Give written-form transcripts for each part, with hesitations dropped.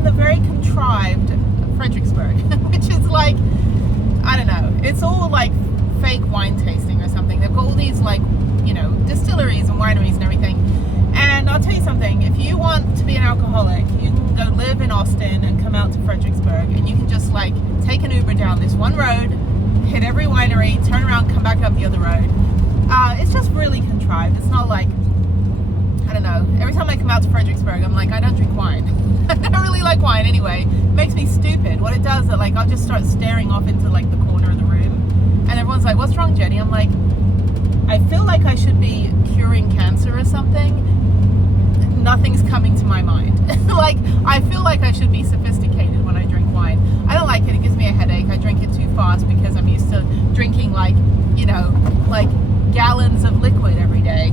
in the very contrived Fredericksburg, which is like, I don't know, it's all like fake wine tasting or something. They've got all these like, you know, distilleries and wineries and everything. And I'll tell you something, if you want to be an alcoholic, you can go live in Austin and come out to Fredericksburg, and you can just like take an Uber down this one road, hit every winery, turn around, come back up the other road. It's just really contrived. It's not like, I don't know, every time I come out to Fredericksburg, I'm like, I don't drink wine. I don't really like wine anyway. It makes me stupid. What it does is like, I'll just start staring off into like the corner of the room, and everyone's like, what's wrong, Jenny? I'm like, I feel like I should be curing cancer or something. Nothing's coming to my mind. Like, I feel like I should be sophisticated when I drink wine. I don't like it. It gives me a headache. I drink it too fast because I'm used to drinking like, you know, like gallons of liquid every day.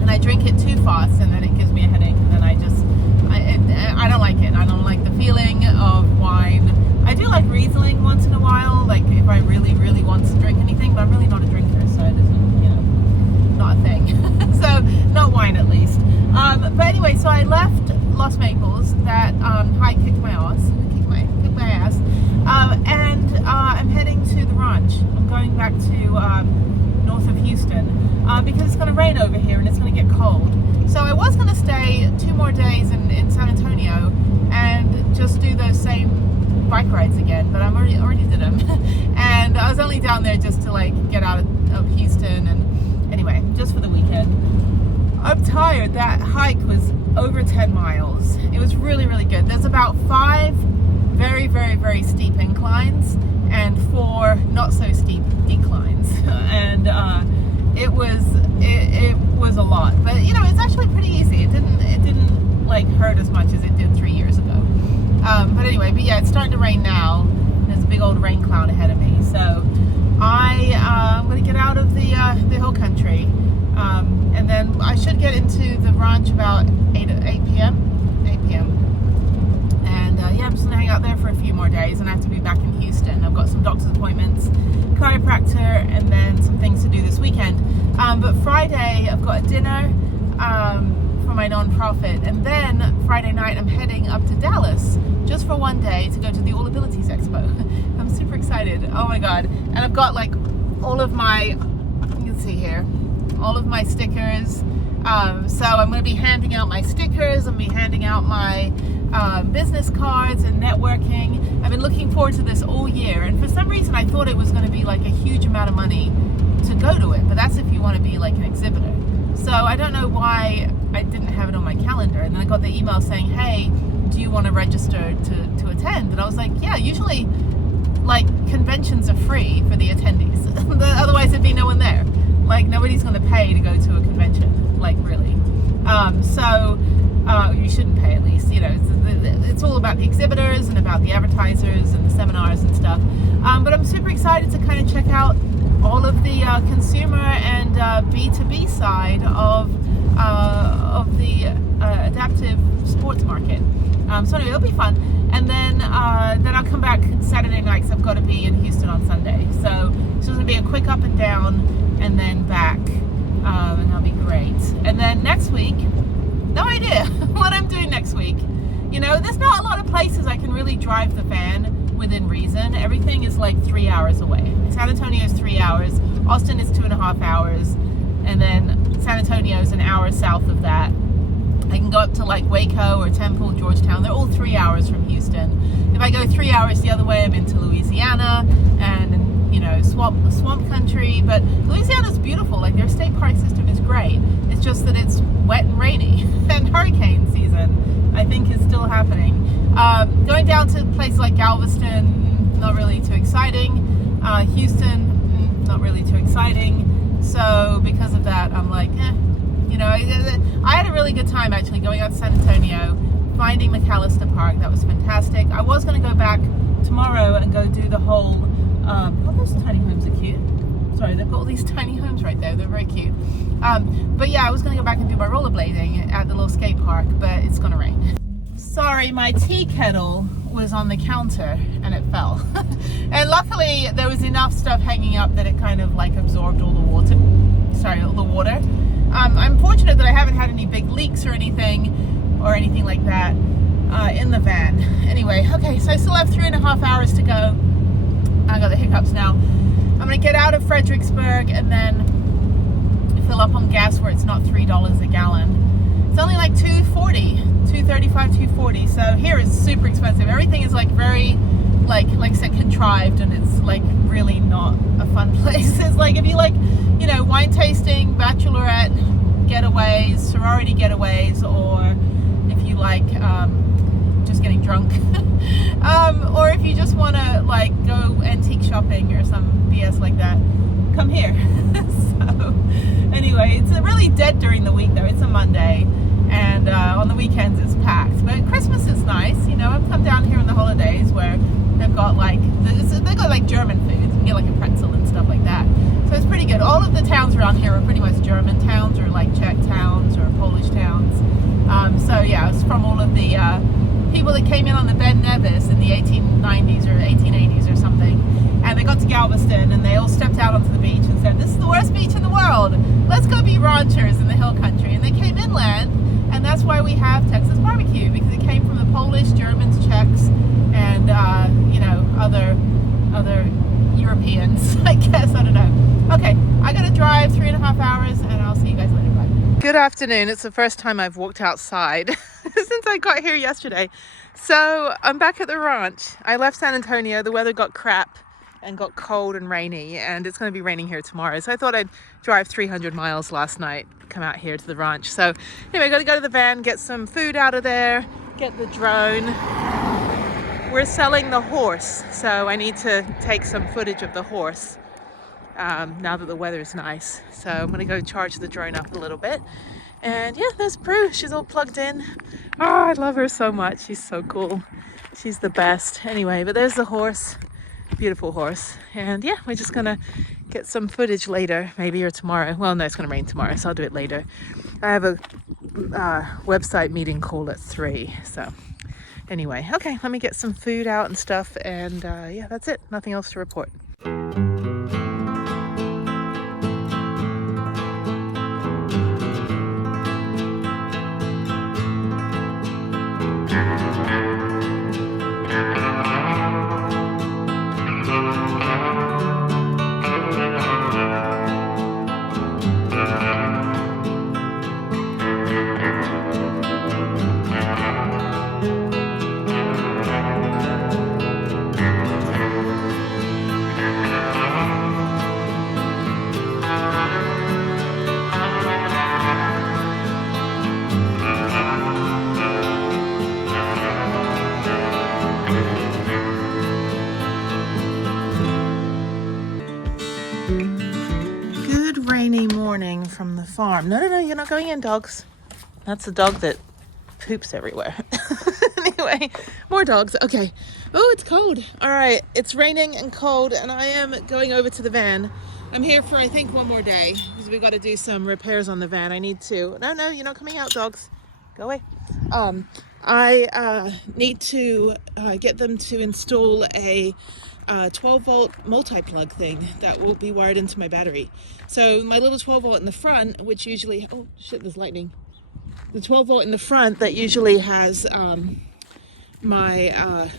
And I drink it too fast, and then it gives me a headache, and then I don't like it. I don't like the feeling of wine. I do like Riesling once in a while, like if I really, really want to drink anything, but I'm really not a drinker, so it isn't, you know, not a thing. So, not wine at least. But anyway, so I left Los Maples. That hike kicked my ass, and I'm heading to the ranch. I'm going back to north of Houston because it's going to rain over here and it's going to get cold. So I was going to stay 2 more days in San Antonio and just do those same bike rides again, but I already did them. And I was only down there just to like get out of Houston, and anyway, just for the weekend. I'm tired. That hike was over 10 miles. It was really, really good. There's about 5 very, very, very steep inclines and 4 not so steep declines. And it was a lot. But you know, it's actually pretty easy. It didn't like hurt as much as it did 3 years ago. But anyway, but yeah, it's starting to rain now. There's a big old rain cloud ahead of me. So I'm going to get out of the hill country. And then I should get into the ranch about 8 p.m. 8 p.m. And yeah, I'm just going to hang out there for a few more days, and I have to be back in Houston. I've got some doctor's appointments, chiropractor, and then some things to do this weekend. But Friday, I've got a dinner for my nonprofit, and then Friday night, I'm heading up to Dallas just for one day to go to the All Abilities Expo. I'm super excited. Oh my God. And I've got like all of my, you can see here, all of my stickers. So I'm going to be handing out my stickers. I'm going to be handing out my business cards and networking. I've been looking forward to this all year, and for some reason I thought it was going to be like a huge amount of money to go to it, but that's if you want to be like an exhibitor. So I don't know why I didn't have it on my calendar, and then I got the email saying, hey, do you want to register to attend? And I was like, yeah, usually like conventions are free for the attendees. Otherwise there'd be no one there. Like, nobody's going to pay to go to a convention, like, really. You shouldn't pay, at least, you know. It's all about the exhibitors and about the advertisers and the seminars and stuff. But I'm super excited to kind of check out all of the consumer and B2B side of the adaptive sports market. So anyway, it'll be fun. And then I'll come back Saturday night, because I've got to be in Houston on Sunday. So it's going to be a quick up and down, and then back, and that'll be great. And then next week, no idea what I'm doing next week. You know, there's not a lot of places I can really drive the van within reason. Everything is like 3 hours away. San Antonio is 3 hours, Austin is 2.5 hours, and then San Antonio is an hour south of that. I can go up to like Waco or Temple, Georgetown. They're all 3 hours from Houston. If I go 3 hours the other way, I'm into Louisiana and, you know, swamp country. But Louisiana's beautiful. Like, their state park system is great. It's just that it's wet and rainy. And hurricane season, I think, is still happening. Going down to places like Galveston, not really too exciting. Houston, not really too exciting. So because of that, I'm like, you know, I had a really good time actually going out to San Antonio, finding McAllister Park. That was fantastic. I was going to go back tomorrow and go do the whole, oh, those tiny homes are cute. Sorry, they've got all these tiny homes right there. They're very cute. But yeah, I was going to go back and do my rollerblading at the little skate park, but it's going to rain. Sorry, my tea kettle was on the counter and it fell. And luckily there was enough stuff hanging up that it kind of like absorbed all the water. All the water. I'm fortunate that I haven't had any big leaks or anything like that. in the van. Anyway, okay, so I still have 3.5 hours to go. I got the hiccups now. I'm gonna get out of Fredericksburg and then fill up on gas where it's not $3 a gallon. It's only like $2.40, $2.35, $2.40. So here it's super expensive. Everything is like very, like I said, contrived, and it's like really not a fun place. It's like if you like, you know, wine tasting, bachelorette getaways, sorority getaways, or if you like just getting drunk, or if you just want to like go antique shopping or some BS like that, come here. So anyway, it's really dead during the week though. It's a Monday, and on the weekends it's packed. But Christmas is nice, you know. I've come down here on the holidays where they've got like German food. You can get like a pretzel and stuff like that. So it's pretty good. All of the towns around here are pretty much German towns, or like Czech towns, or Polish towns. So yeah, it's from all of the people that came in on the Ben Nevis in the 1890s or 1880s or something, and they got to Galveston and they all stepped out onto the beach and said, "This is the worst beach in the world. Let's go be ranchers in the hill country." And they came inland, and that's why we have Texas barbecue, because it came from the Polish, Germans, Czechs, and you know, other Europeans, I guess. I don't know. Okay, I gotta drive 3.5 hours, and I'll see you guys later. Bye. Good afternoon. It's the first time I've walked outside since I got here yesterday. So I'm back at the ranch. I left San Antonio. The weather got crap and got cold and rainy, and it's going to be raining here tomorrow. So I thought I'd drive 300 miles last night, come out here to the ranch. So anyway, I got to go to the van, get some food out of there, get the drone. We're selling the horse, so I need to take some footage of the horse now that the weather is nice. So I'm going to go charge the drone up a little bit. And yeah, there's Prue. She's all plugged in. Oh, I love her so much. She's so cool. She's the best. Anyway, but there's the horse. Beautiful horse. And yeah, we're just gonna get some footage later, maybe, or tomorrow. Well, no, it's gonna rain tomorrow, so I'll do it later. I have a website meeting call at 3. So anyway, okay, let me get some food out and stuff, and yeah, that's it. Nothing else to report. Morning from the farm. No, you're not going in, dogs. That's the dog that poops everywhere. Anyway, more dogs. Okay. Oh, it's cold. All right, it's raining and cold, and I am going over to the van. I'm here for, I think, one more day, because we've got to do some repairs on the van. I need to... No, you're not coming out, dogs. Go away. I need to get them to install a 12-volt multi-plug thing that will be wired into my battery. So my little 12-volt in the front, which usually... Oh, shit, there's lightning. The 12-volt in the front that usually has my...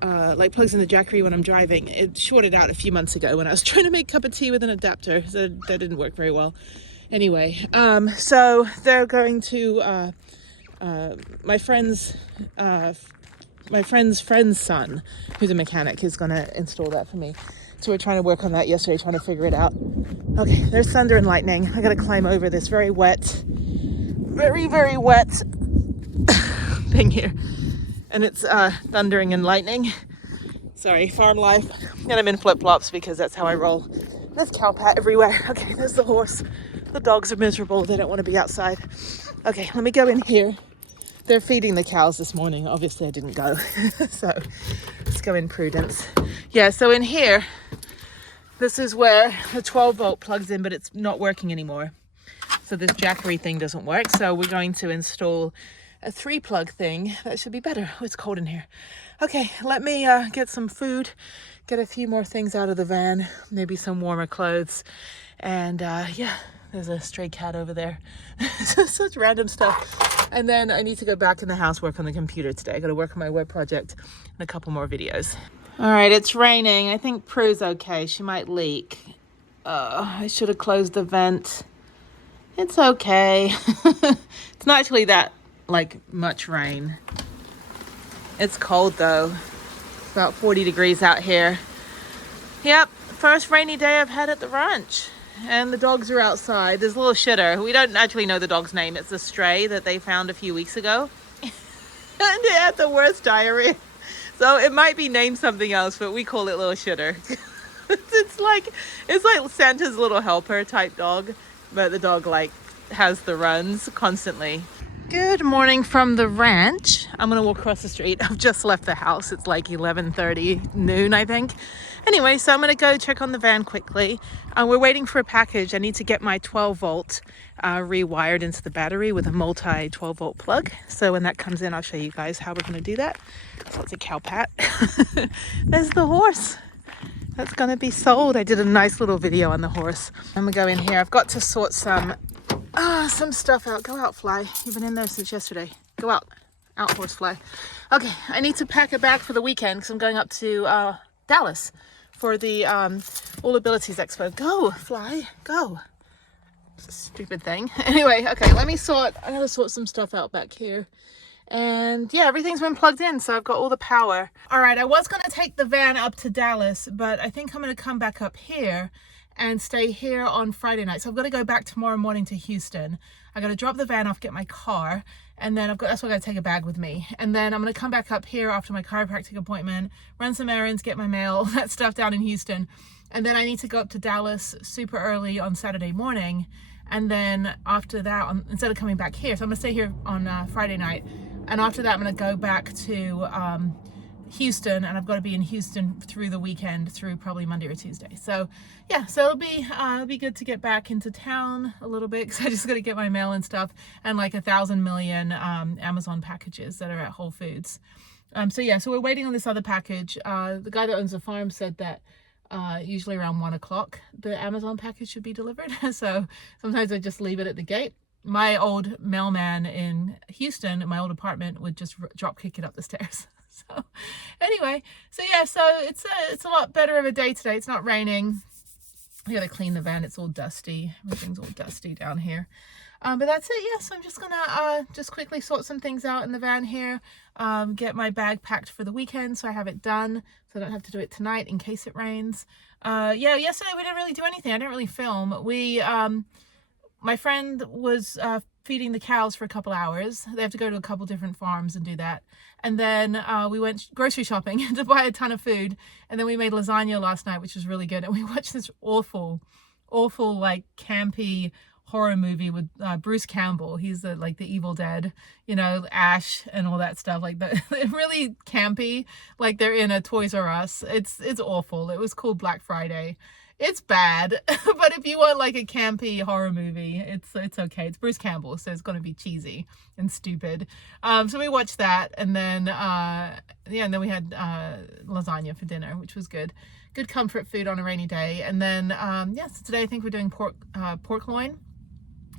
like plugs in the Jackery when I'm driving. It shorted out a few months ago when I was trying to make a cup of tea with an adapter. So that didn't work very well. Anyway, so they're going to... my friend's friend's son, who's a mechanic, is going to install that for me. So we're trying to work on that yesterday, trying to figure it out. Okay, there's thunder and lightning. I got to climb over this very wet, very wet thing here. And it's thundering and lightning. Sorry, farm life. And I'm in flip-flops because that's how I roll. There's cow pat everywhere. Okay, there's the horse. The dogs are miserable. They don't want to be outside. Okay, let me go in here. They're feeding the cows this morning. Obviously, I didn't go. So let's go in prudence. Yeah, so in here, this is where the 12-volt plugs in, but it's not working anymore. So this Jackery thing doesn't work. So we're going to install a 3-plug thing. That should be better. Oh, it's cold in here. Okay, let me get some food, get a few more things out of the van, maybe some warmer clothes. And yeah, there's a stray cat over there. Such random stuff. And then I need to go back in the house, work on the computer today. I got to work on my web project and a couple more videos. All right, it's raining. I think Prue's okay. She might leak. I should have closed the vent. It's okay. It's not actually that like much rain. It's cold though. It's about 40 degrees out here. Yep, first rainy day I've had at the ranch. And the dogs are outside. There's a little shitter. We don't actually know the dog's name. It's a stray that they found a few weeks ago. And it had the worst diarrhea. So it might be named something else, but we call it little shitter. It's like Santa's little helper type dog, but the dog like has the runs constantly. Good morning from the ranch. I'm gonna walk across the street. I've just left the house. It's like 11:30 noon, I think. Anyway, so I'm gonna go check on the van quickly. We're waiting for a package. I need to get my 12 volt rewired into the battery with a multi 12 volt plug. So when that comes in, I'll show you guys how we're gonna do that. So it's a cow pat. There's the horse. That's gonna be sold. I did a nice little video on the horse. I'm gonna go in here. I've got to sort some stuff out. Go out, fly. You've been in there since yesterday. Go out. Out, horse, fly. Okay, I need to pack a bag for the weekend because I'm going up to Dallas for the All Abilities Expo. Go, fly. Go. It's a stupid thing. Anyway, okay, I gotta sort some stuff out back here. And yeah, everything's been plugged in, so I've got all the power. All right, I was gonna take the van up to Dallas, but I think I'm gonna come back up here and stay here on Friday night. So I've got to go back tomorrow morning to Houston. I got to drop the van off, get my car, and then that's why I got to take a bag with me. And then I'm going to come back up here after my chiropractic appointment, run some errands, get my mail, that stuff down in Houston. And then I need to go up to Dallas super early on Saturday morning. And then after that, instead of coming back here, so I'm going to stay here on Friday night. And after that, I'm going to go back to Houston, and I've got to be in Houston through the weekend, through probably Monday or Tuesday. So yeah, so it'll be good to get back into town a little bit, because I just got to get my mail and stuff, and like 1,000 million Amazon packages that are at Whole Foods. So yeah, so we're waiting on this other package. The guy that owns the farm said that usually around 1 o'clock the Amazon package should be delivered. So sometimes I just leave it at the gate. My old mailman in Houston, in my old apartment, would just drop kick it up the stairs. So anyway, so yeah, so it's a lot better of a day today. It's not raining. I gotta clean the van. It's all dusty. Everything's all dusty down here. But that's it. Yes, I'm just gonna just quickly sort some things out in the van here. Get my bag packed for the weekend so I have it done, so I don't have to do it tonight in case it rains. Yeah, yesterday we didn't really do anything. I didn't really film. My friend was feeding the cows for a couple hours. They have to go to a couple different farms and do that. And then we went grocery shopping to buy a ton of food. And then we made lasagna last night, which was really good. And we watched this awful, like campy horror movie with Bruce Campbell. He's the Evil Dead, Ash and all that stuff. Like really campy, like they're in a Toys R Us. It's awful. It was called Black Friday. It's bad, but if you want like a campy horror movie, it's okay. It's Bruce Campbell, so it's gonna be cheesy and stupid. So we watched that, and then and then we had lasagna for dinner, which was good comfort food on a rainy day. And then so today I think we're doing pork loin,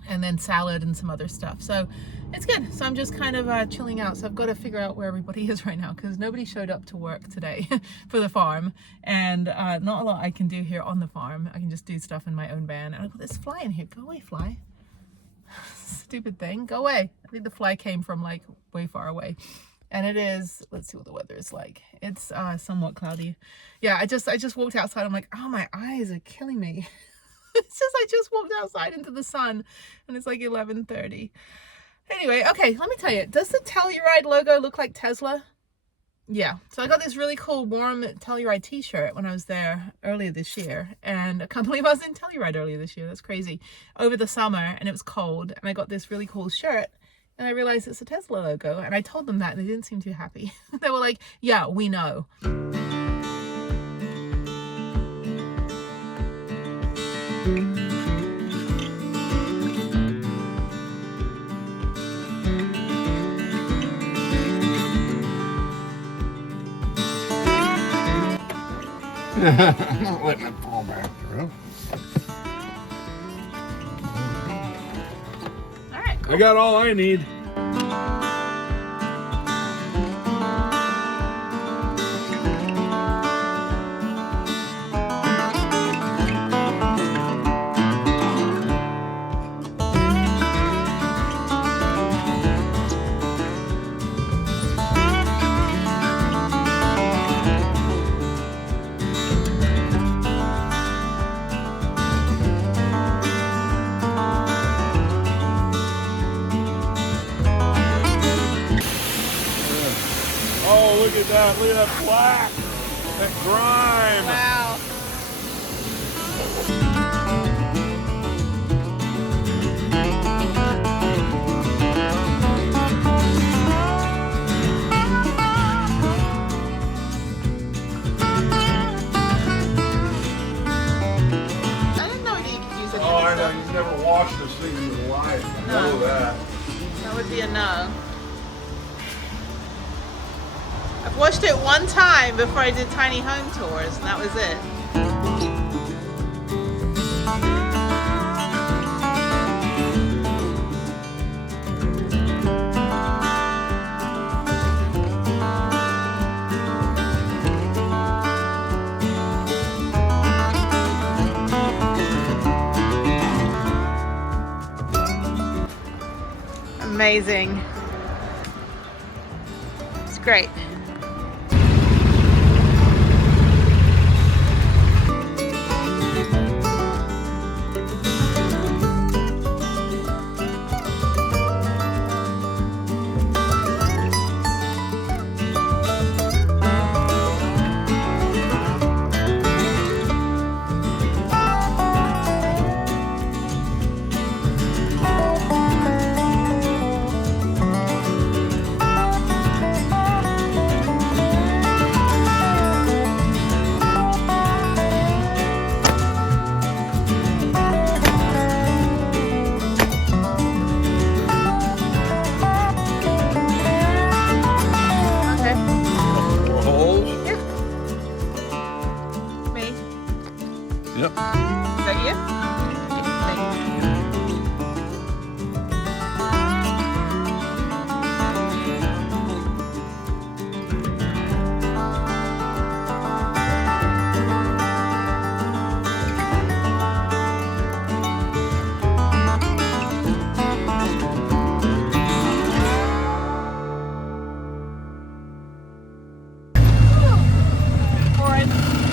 and then salad and some other stuff. So it's good. So I'm just kind of chilling out. So I've got to figure out where everybody is right now, because nobody showed up to work today for the farm, and not a lot I can do here on the farm. I can just do stuff in my own van. And I've got this fly in here. Go away, fly. Stupid thing. Go away. I think the fly came from like way far away. And it is, let's see what the weather is like. It's somewhat cloudy. Yeah, I just walked outside. I'm like, oh, my eyes are killing me. It's just I just walked outside into the sun, and it's like 11:30. Anyway, okay, let me tell you, does the Telluride logo look like Tesla? Yeah, so I got this really cool warm Telluride t-shirt when I was there earlier this year, and I can't believe I was in Telluride earlier this year. That's crazy. Over the summer, and it was cold, and I got this really cool shirt, and I realized it's a Tesla logo, and I told them that, and they didn't seem too happy. They were like, yeah, we know. I'm not letting it fall back through. All right, cool. I got all I need. Oh, look at that. Look at that black. That grime. Wow. I didn't know that you could use it. Oh, I know. You've never washed this thing in your life. I know that. That would be a no. I've washed it one time before I did tiny home tours, and that was it. Amazing. It's great. Yep. Is that you?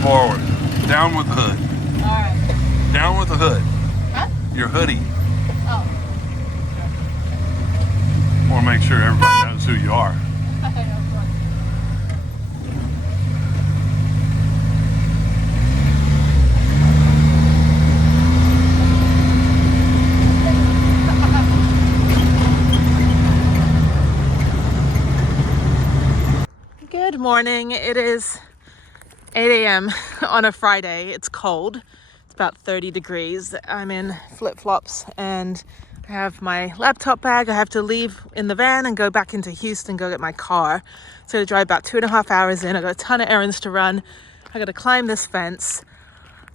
Forward. Down with the hood. Alright. Down with the hood. Huh? Your hoodie. Oh. Want to make sure everybody knows who you are. Good morning. It is 8 a.m. on a Friday. It's cold. It's about 30 degrees. I'm in flip-flops and I have my laptop bag. I have to leave in the van and go back into Houston, go get my car. So I drive about 2.5 hours in. I got a ton of errands to run. I got to climb this fence.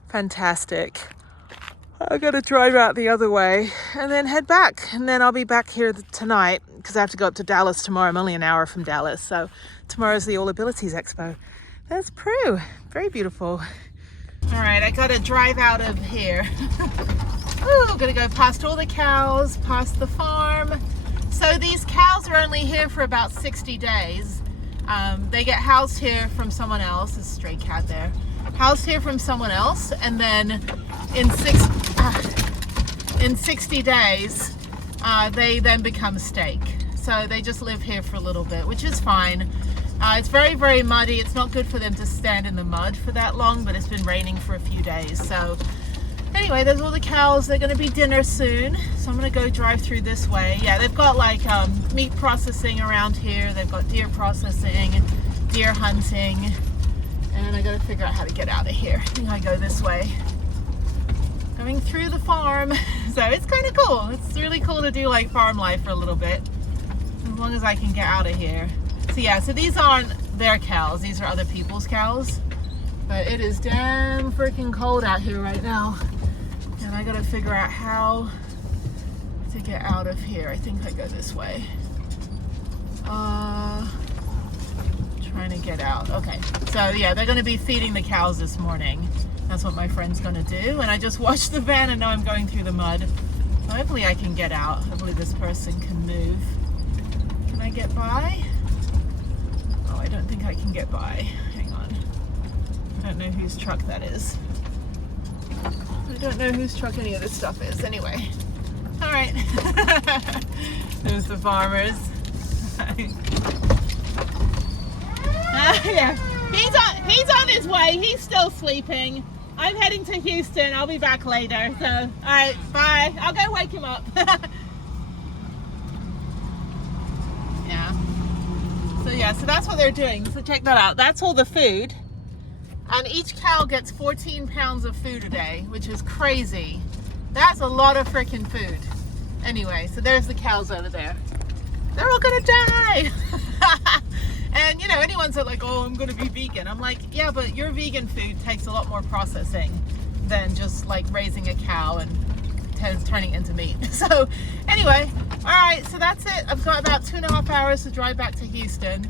Fantastic. I got to drive out the other way and then head back. And then I'll be back here tonight because I have to go up to Dallas tomorrow. I'm only an hour from Dallas. So tomorrow's the All Abilities Expo. That's Peru. Very beautiful. All right, I got to drive out of here. Ooh, gonna go past all the cows, past the farm. So these cows are only here for about 60 days. They get housed here from someone else. There's a stray cat there. Housed here from someone else, and then in 60 days, they then become a steak. So they just live here for a little bit, which is fine. It's very, very muddy. It's not good for them to stand in the mud for that long, but it's been raining for a few days. So anyway, there's all the cows. They're going to be dinner soon. So I'm going to go drive through this way. Yeah, they've got like meat processing around here. They've got deer processing, deer hunting. And I got to figure out how to get out of here. I think I go this way. Going through the farm. So it's kind of cool. It's really cool to do like farm life for a little bit. As long as I can get out of here. So yeah, so these aren't their cows. These are other people's cows. But it is damn freaking cold out here right now. And I gotta figure out how to get out of here. I think I go this way. Trying to get out. Okay, so yeah, they're going to be feeding the cows this morning. That's what my friend's going to do. And I just washed the van and now I'm going through the mud. So hopefully I can get out. Hopefully this person can move. Can I get by? Oh, I don't think I can get by. Hang on. I don't know whose truck that is. I don't know whose truck any of this stuff is. Anyway. All right. There's the farmers. Yeah. He's on his way. He's still sleeping. I'm heading to Houston. I'll be back later. So, all right, bye. I'll go wake him up. Yeah. So that's what they're doing. So check that out. That's all the food. And each cow gets 14 pounds of food a day, which is crazy. That's a lot of freaking food. Anyway, so there's the cows over there. They're all gonna die. And you know, anyone's like, oh, I'm gonna be vegan. I'm like, yeah, but your vegan food takes a lot more processing than just like raising a cow and turning it into meat. So anyway, all right, so that's it. I've got about 2.5 hours to drive back to Houston.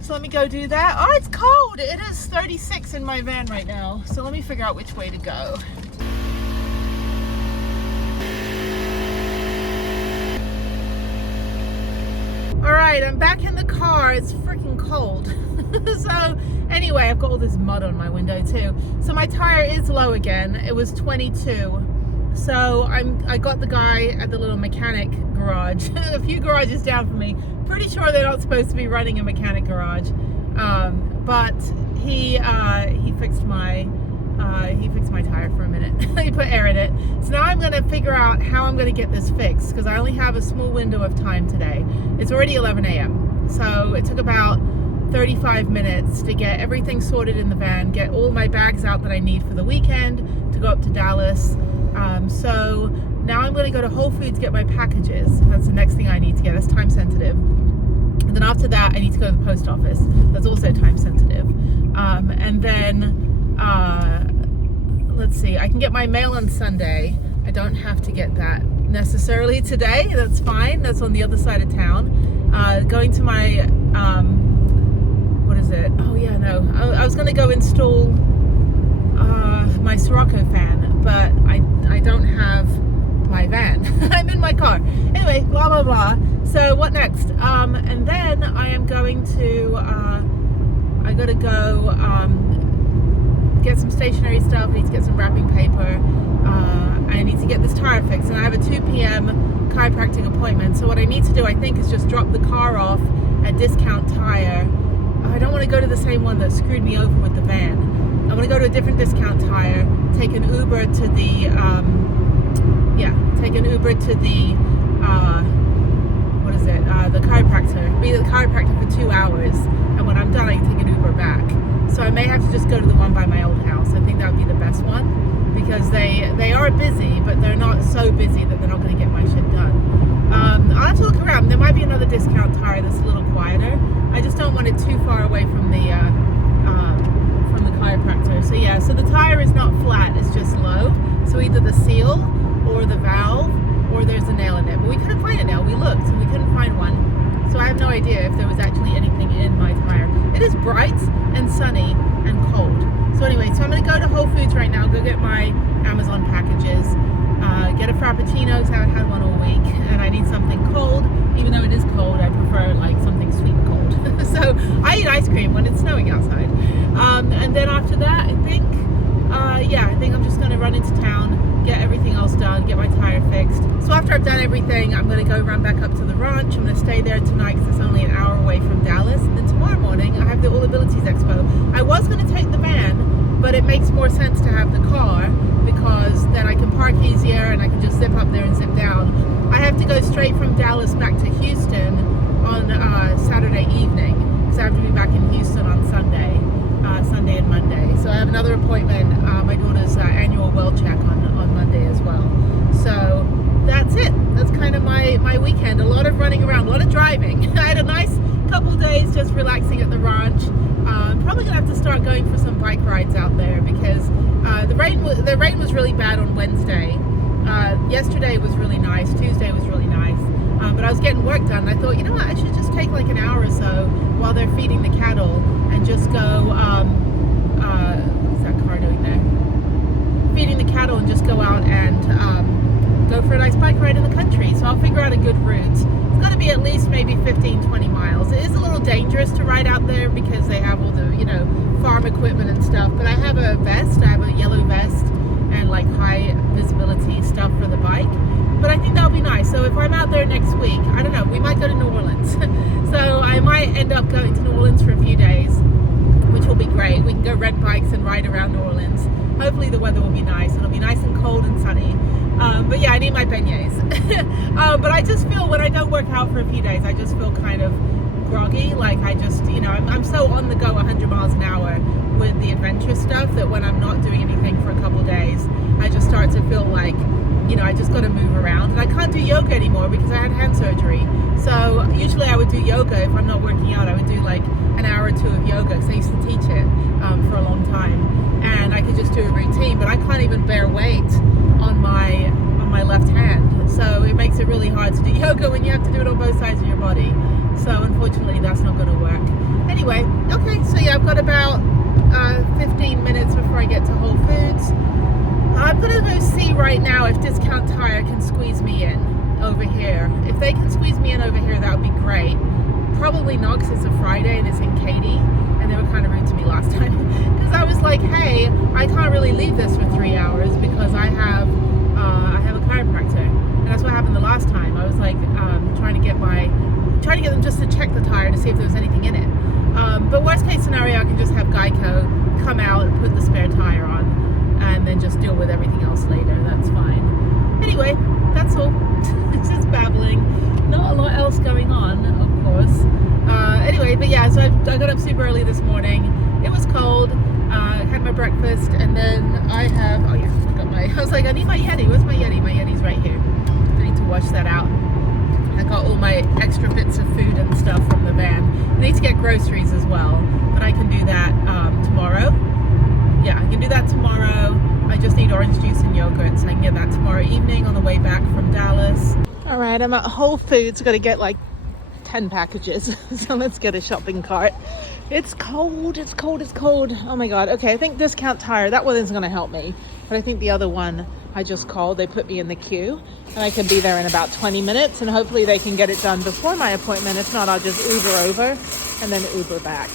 So let me go do that. Oh, it's cold. It is 36 in my van right now. So let me figure out which way to go. All right, I'm back in the car. It's freaking cold. So anyway, I've got all this mud on my window too. So my tire is low again. It was 22. So I got the guy at the little mechanic garage, a few garages down from me. Pretty sure they're not supposed to be running a mechanic garage, but he fixed my tire for a minute. He put air in it. So now I'm gonna figure out how I'm gonna get this fixed because I only have a small window of time today. It's already 11 a.m. So it took about 35 minutes to get everything sorted in the van, get all my bags out that I need for the weekend to go up to Dallas. So now I'm going to go to Whole Foods, get my packages. That's the next thing I need to get. That's time sensitive. And then after that, I need to go to the post office. That's also time sensitive. And then, let's see, I can get my mail on Sunday. I don't have to get that necessarily today. That's fine. That's on the other side of town. Going to my, what is it? Oh yeah, no. I was going to go install my Sirocco fan, but I don't have my van. I'm in my car. Anyway, blah, blah, blah. So what next? And then I am going to, I got to go get some stationery stuff. I need to get some wrapping paper. I need to get this tire fixed. And I have a 2 p.m. chiropractic appointment. So what I need to do, I think, is just drop the car off at Discount Tire. I don't want to go to the same one that screwed me over with the van. I'm going to go to a different Discount Tire, take an Uber to the, what is it, the chiropractor, be the chiropractor for 2 hours, and when I'm done I can take an Uber back. So I may have to just go to the one by my old house. I think that would be the best one, because they are busy, but they're not so busy that they're not going to get my shit done. I'll have to look around. There might be another Discount Tire that's a little quieter. I just don't want it too far away from the chiropractor. So yeah, so the tire is not flat, it's just low. So either the seal or the valve, or there's a nail in it. But we couldn't find a nail. We looked and we couldn't find one. So I have no idea if there was actually anything in my tire. It is bright and sunny and cold. So anyway, so I'm going to go to Whole Foods right now, go get my Amazon packages, get a Frappuccino because I haven't had one all week, and I need something cold. Even though it is cold, I prefer like something sweet and cold. So I eat ice cream when it's snowing outside. And then after that, I think I'm just going to run into town, get everything else done, get my tire fixed. So after I've done everything, I'm going to go run back up to the ranch. I'm going to stay there tonight because it's only an hour away from Dallas. And then tomorrow morning, I have the All Abilities Expo. I was going to take the van, but it makes more sense to have the car because then I can park easier and I can just zip up there and zip down. I have to go straight from Dallas back to Houston on Saturday evening because I have to be back in Houston on Sunday and Monday. So I have another appointment, my daughter's annual well check on Monday as well. So that's it. That's kind of my weekend. A lot of running around, a lot of driving. I had a nice couple days just relaxing at the ranch. I'm probably gonna have to start going for some bike rides out there because the rain was really bad on Wednesday. Yesterday was really nice. Tuesday was really nice. But I was getting work done, and I thought, you know what, I should just take like an hour or so while they're feeding the cattle and just go, what's that car doing there? Feeding the cattle, and just go out and go for a nice bike ride in the country. So I'll figure out a good route. It's going to be at least maybe 15-20 miles. It is a little dangerous to ride out there because they have all the, you know, farm equipment and stuff, but I have a vest. I have a yellow vest and like high visibility stuff for the bike. But I think that'll be nice. So if I'm out there next week, I don't know, we might go to New Orleans. So I might end up going to New Orleans for a few days, which will be great. We can go rent bikes and ride around New Orleans. Hopefully the weather will be nice. It'll be nice and cold and sunny. But yeah, I need my beignets. But I just feel when I don't work out for a few days, I just feel kind of groggy. Like I just, you know, I'm so on the go 100 miles an hour with the adventure stuff that when I'm not doing anything for a couple of days, I just start to feel like, you know, I just got to move around. And I can't do yoga anymore because I had hand surgery. So usually I would do yoga if I'm not working out. I would do like an hour or two of yoga because I used to teach it for a long time. And I could just do a routine, but I can't even bear weight on my left hand. So it makes it really hard to do yoga when you have to do it on both sides of your body. So unfortunately that's not going to work. Anyway, okay, so yeah, I've got about 15 minutes before I get to Whole Foods. I'm going to go see right now if Discount Tire can squeeze me in over here. If they can squeeze me in over here, that would be great. Probably not because it's a Friday and it's in Katy, and they were kind of rude to me last time because I was like, hey, I can't really leave this for 3 hours because I have a chiropractor, and that's what happened the last time. I was like trying to get them just to check the tire to see if there was anything in it. But worst case scenario, I can just have Geico come out and put the spare tire on, and then just deal with everything else later. That's fine. Anyway, that's all. It's just babbling. Not a lot else going on, of course. Anyway, but yeah, so I got up super early this morning. It was cold. Had my breakfast, and then I have, oh yeah, I was like, I need my Yeti. Where's my Yeti? My Yeti's right here. I need to wash that out. I got all my extra bits of food and stuff from the van. I need to get groceries as well, but I can do that tomorrow. Yeah, I can do that tomorrow. I just need orange juice and yogurt, so I can get that tomorrow evening on the way back from Dallas. All right, I'm at Whole Foods. Got to get like 10 packages. So let's get a shopping cart. It's cold, it's cold, it's cold. Oh my God. Okay, I think Discount Tire, that one isn't going to help me. But I think the other one I just called, they put me in the queue. And I can be there in about 20 minutes. And hopefully they can get it done before my appointment. If not, I'll just Uber over and then Uber back.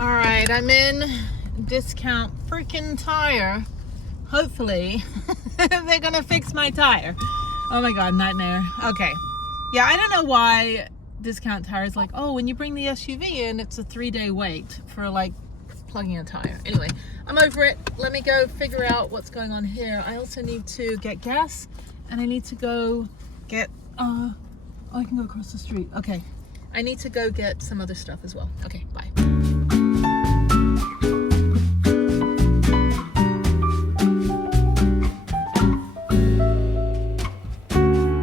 All right, I'm in Discount freaking Tire. Hopefully they're gonna fix my tire. Oh my God, nightmare. Okay. Yeah, I don't know why Discount Tire is like, oh, when you bring the SUV in, it's a 3-day wait for like plugging a tire. Anyway, I'm over it. Let me go figure out what's going on here. I also need to get gas, and I need to go get, oh, I can go across the street. Okay. I need to go get some other stuff as well. Okay, bye.